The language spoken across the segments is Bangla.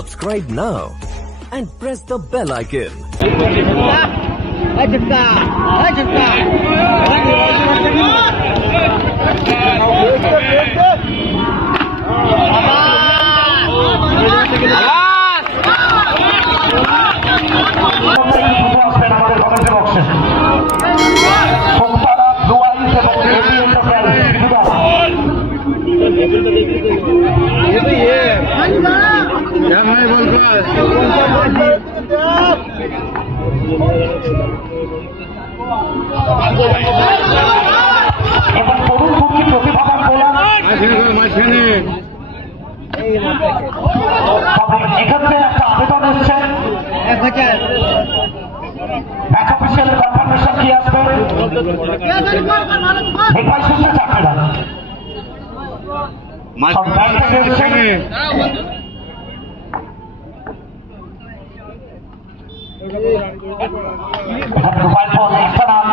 Subscribe now and press the bell icon. এক্ষেত্রে একটা আবেদন এসছে ব্যাক অফিসিয়াল কনফার্মেশন কি আসবে এটাই শুনতে চাচ্ছে না মোবাইল ফোন একটা নাম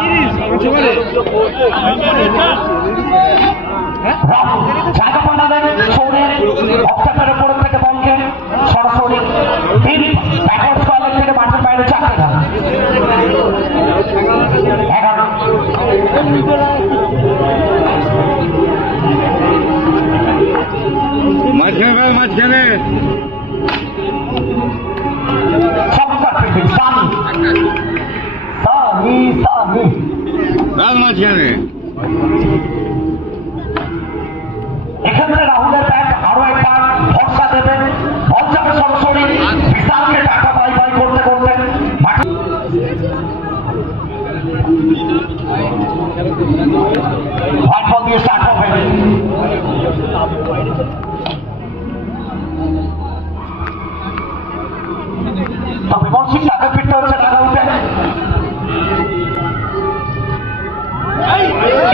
জায়গা বানালেন চোরের অক্টাপের উপর থেকে বলকে সরাসরি ব্যাকওয়ার্ড স্কোয়ার থেকে মাঠের বাইরে চাপে না 11 মাঝখানে এখানে রাহুলের ব্যাট আরো একবার ভরসা দেবেন বল যাবে সরাসরি বিশালকে টাকা বাই বাই করতে করতে হোয়াইট বল দিয়ে স্টার্ট হবে তবে বল সিং টাকা ফিরতে হচ্ছে টাকা উঠে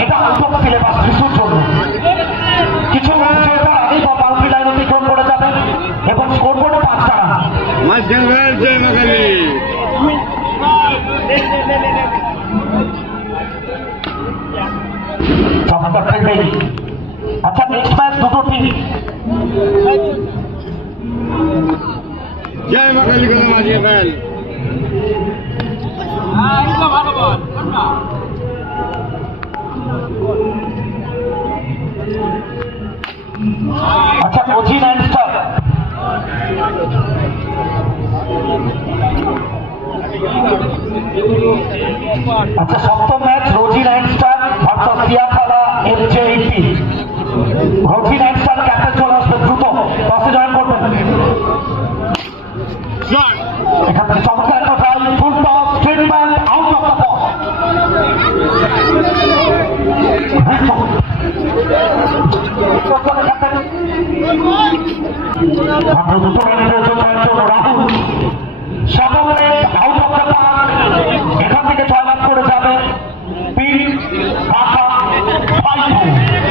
এটা আউট অফ সিলেবাস রিসুর জন্য কিছু আগেই বাউন্ডারি লাইন অতিক্রম করে যাবে এবং স্কোরবোর্ডে 5 রান চমৎকার খেলবে আচ্ছা নেক্সট ম্যাচ দুটো টিম জয় মা কালী কথা মাঝে ফেল আচ্ছা কোচিং অ্যান্ড স্টার আচ্ছা সপ্তম ম্যাচ রোজি নাইন স্টার ভার্সাস সিয়াখালা এফজেইপি রোজি নাইন স্টার ক্যাপ্টেন চলে আসবে দ্রুত টসে জয়েন করবেন এখান থেকে চমৎকার একটা try full toss treatment out of the ball মাত্র 2 মিনিটের জন্য রাহুল সকলে আউট অফ দ্য পার্ক এখান থেকে জয়লাভ করে যাবে 3 5